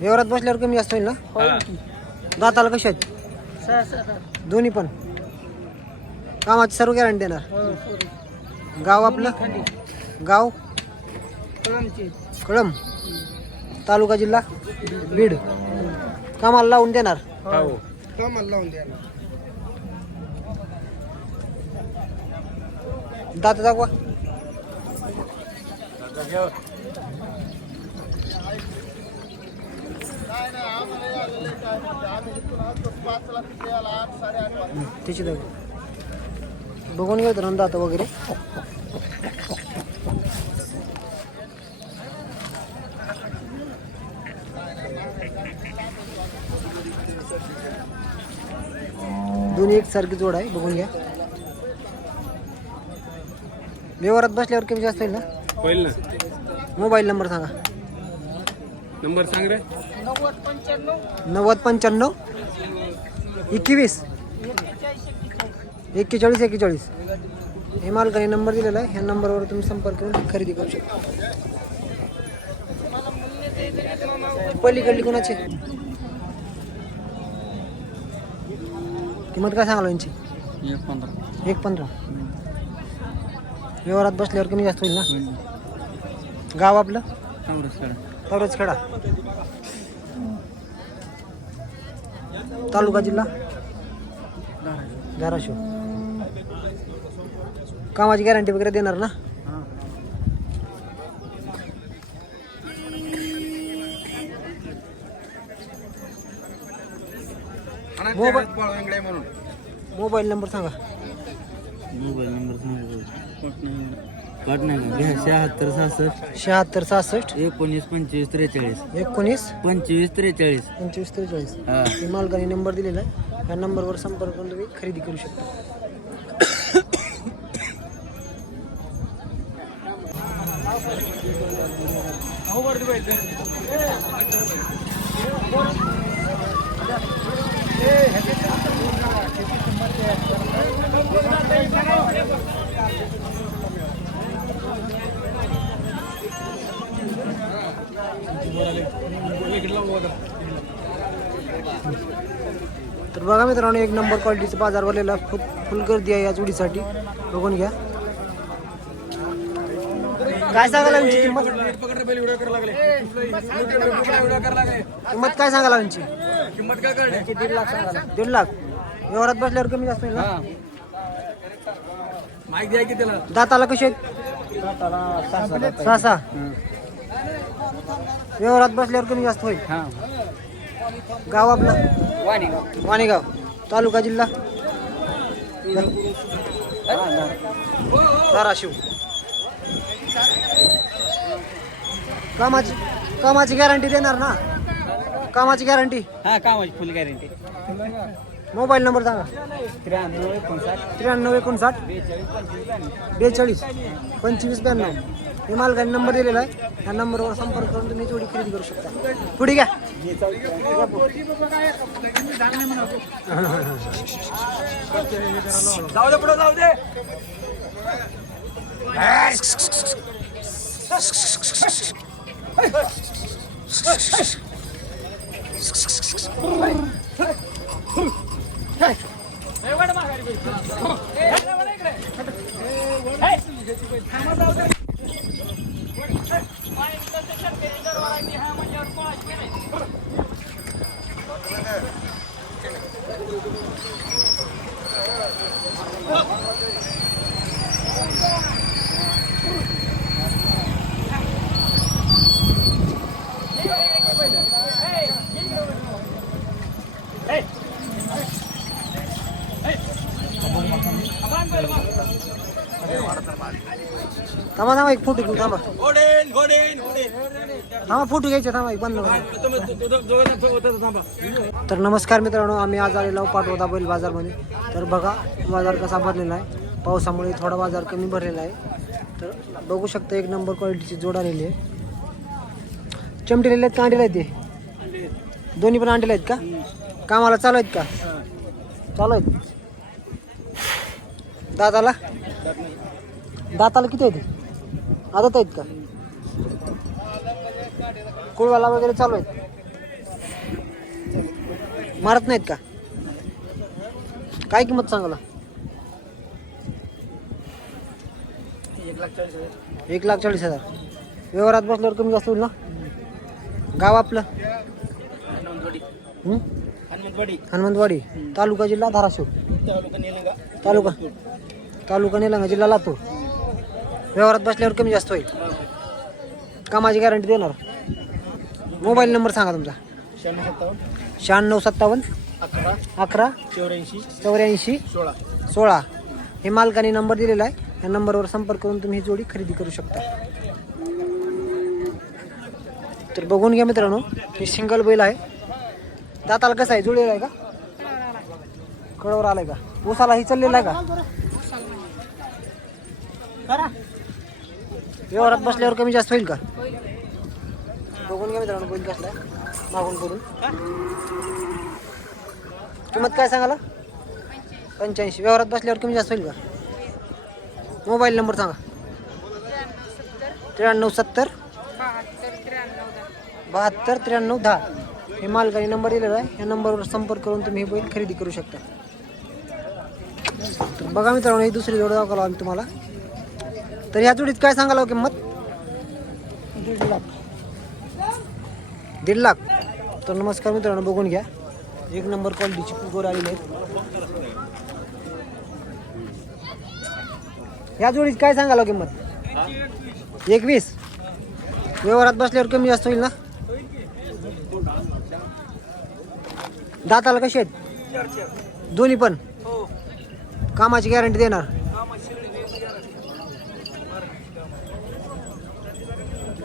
व्यवहारात बसल्यावर कमी जास्त होईल ना? हा. दाताला कशा आहेत? दोन्ही पण? कामाची सर्व गॅरंटी देणार. गाव आपलं? गाव? कळम. तालुका जिल्हा? बीड. कामाला लावून देणार. हो. दात दाखवा. त्याची दाखवा. बघून घेऊ तर दात वगैरे. दोन्ही एक सारखी जोड आहे बघून घ्या. व्यवहारात बसल्यावर कमी जास्त होईल ना? होईल ना. मोबाईल नंबर सांगा. नंबर सांग रे. नव्वद पंच्याण्णव. एकवीस. एक्केचाळीस एक्केचाळीस. हे मालकाने नंबर दिलेला आहे. ह्या नंबरवर तुम्ही संपर्क करून खरेदी करू शकता. पलीकडली कोणाची? किंमत काय सांगाल यांची? एक पंधरा. एक पंधरा. व्यवहारात बसल्यावर कमी जास्त होईल ना? गाव आपलं? तरच खेडा. तालुका जिल्हा? धाराशिव. कामाची गॅरंटी वगैरे देणार ना? मोबाईल मोबाईल नंबर सांगा. मोबाईल नंबर सांगा. नाही घ्या शहात्तर सहासष्ट. शहात्तर सहासष्ट. एकोणीस पंचवीस त्रेचाळीस. एकोणीस. पंचवीस त्रेचाळीस. पंचवीस त्रेचाळीस. हा. हे मालकाने नंबर दिलेला आहे. ह्या नंबरवर संपर्क करून तुम्ही खरेदी करू शकता. तर बघा मित्रांनो एक नंबर क्वालिटीचा बाजार भरलेला फुल फुल गर्दी आहे या जोडीसाठी. बघून घ्या. काय सांगायला यांची किंमत? किंमत काय सांगायला यांची किंमत काय काढली दीड लाख. सांगायला दीड लाख व्यवहारात बसल्यावर कमी जास्त ना? माहिती आहे की त्याला? दाताला आहेत? सहा सहा व्यवहारात बसल्यावर कमी जास्त होईल. गाव आपलं? वाणीगाव. तालुका जिल्हा? धाराशिव. कामाची कामाची गॅरंटी देणार ना? कामाची गॅरंटी हा कामाची फुल गॅरंटी मोबाईल नंबर सांगा. त्र्याण्णव एकोणसाठ. त्र्याण्णव एकोणसाठ बेचाळीस. पंचवीस ब्याण्णव. हे मालकाने नंबर दिलेला आहे. ह्या नंबरवर संपर्क करून तुम्ही जोडी खरेदी करू शकता. पुढे घ्या. जाऊ दे पुढे जाऊ दे. माघारी थांबा थांबा एक फोटो घेऊ थांबा. थांबा फोटो घ्यायचे थांबा एक बंद तर नमस्कार मित्रांनो आम्ही आज आलेलो पाटोदा बैल बाजारमध्ये. तर बघा बाजार कसा भरलेला आहे. पावसामुळे थोडा बाजार कमी भरलेला आहे. तर बघू शकता एक नंबर क्वालिटीची जोड आलेली आहे. चमटेलेले आहेत का अंडेले आहेत ते. दोन्ही पण अंडेले आहेत का? कामाला चालू आहेत का? चालू आहेत. दाताला? दाताला किती आहेत? आदत आहेत का? कुळवाला वगैरे चालू आहेत. मारत नाहीत का? काय किंमत सांगाला एक लाख चाळीस हजार. व्यवहारात बसल्यावर कमी जास्त होईल ना? गाव आपलं? हनुमंतवाडी हनुमंतवाडी. तालुका जिल्हा धाराशिव. तालुका तालुका तालुका निलंगा जिल्हा लातूर. व्यवहारात बसल्यावर कमी जास्त होईल. कामाची गॅरंटी देणार. मोबाईल नंबर सांगा तुमचा. शहाण्णव सत्तावन्न. शहाण्णव सत्तावन्न. अकरा. अकरा. चौऱ्याऐंशी. चौऱ्याऐंशी. सोळा. सोळा. हे मालकाने नंबर दिलेला आहे. या नंबरवर संपर्क करून तुम्ही ही जोडी खरेदी करू शकता. तर बघून घ्या मित्रांनो हे सिंगल बैल आहे. दाताला कसं आहे? जुळलेला आहे का? कळवर आलाय का? ऊसाला ही चाललेला आहे का? व्यवहारात बसल्यावर कमी जास्त होईल का? बघून घ्या मित्रांनो बैल कसला आहे. मागून करून. किंमत काय सांगाला पंच्याऐंशी. व्यवहारात बसल्यावर कमी जास्त होईल का? मोबाईल नंबर सांगा. त्र्याण्णव सत्तर. बहात्तर त्र्याण्णव दहा. हे मालकाने नंबर दिलेला आहे. या नंबरवर संपर्क करून तुम्ही हे बैल खरेदी करू शकता. बघा मित्रांनो ही दुसरी जोड दाखवला आम्ही तुम्हाला. तर ह्या जोडीत काय सांगाल हो किंमत? दीड लाख. दीड लाख. तर नमस्कार मित्रांनो बघून घ्या. एक नंबर क्वालिटीची कुकर आलेली आहेत ह्या जोडीत काय सांगाल हो किंमत? एकवीस. व्यवहारात बसल्यावर कमी जास्त होईल ना? दाताला कसे आहेत? दोन्ही पण? कामाची गॅरंटी देणार.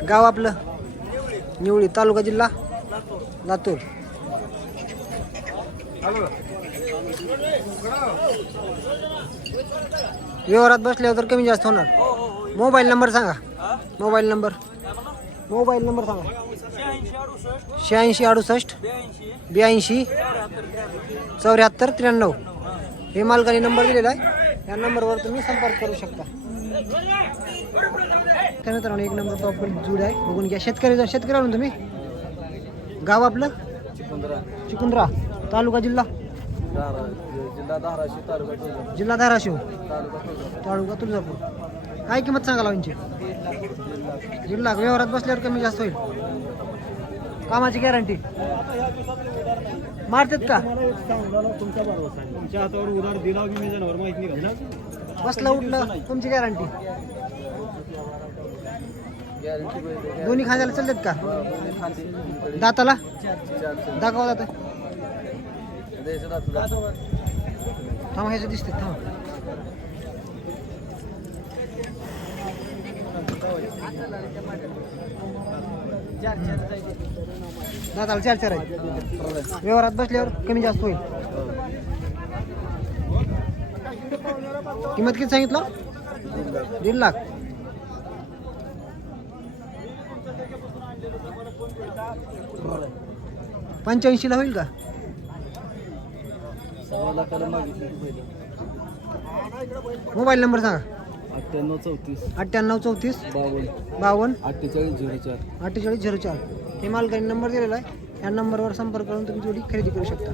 गाव आपलं? निवळी तालुका जिल्हा? लातूर. व्यवहारात बसल्यावर तर कमी जास्त होणार. मोबाईल नंबर सांगा. Mobile number. मोबाईल नंबर सांगा. शहाऐंशी अडुसष्ट ब्याऐंशी चौऱ्याहत्तर त्र्याण्णव. हे मालकाने नंबर दिलेला आहे. या नंबरवर तुम्ही संपर्क करू शकता. त्या मित्रांनो एक नंबर टॉप जूड आहे. बघून घ्या. शेतकरी शेतकरी आणून तुम्ही. गाव आपलं? चिकुंद्रा. तालुका जिल्हा? जिल्हा धाराशिव तालुका जिल्हा धाराशिव. तालुका तुळजापूर. काय किंमत सांगा लावूनची दीड लाख. व्यवहारात बसल्यावर कमी जास्त होईल. कामाची गॅरंटी मारतात का? तुमच्या हातावर उधार दिला बसलं उठलं. तुमची गॅरंटी दोन्ही खांद्याला चालतात का? दाताला? दाखवा दाता. थांब ह्याचं दिसते थांब. दाताला चार चार आहेत. व्यवहारात बसल्यावर कमी जास्त होईल. किंमत किती सांगितलं? दीड लाख. पंच्याऐंशीला होईल का? मोबाईल नंबर सांगा. अठ्ठ्याण्णव चौतीस. अठ्ठ्याण्णव चौतीस. बावन्न. बावन्न. अठ्ठेचाळीस झिरो चार. अठ्ठेचाळीस झिरो चार. हे मालकाने नंबर दिलेला आहे. या नंबरवर संपर्क करून तुम्ही जोडी खरेदी करू शकता.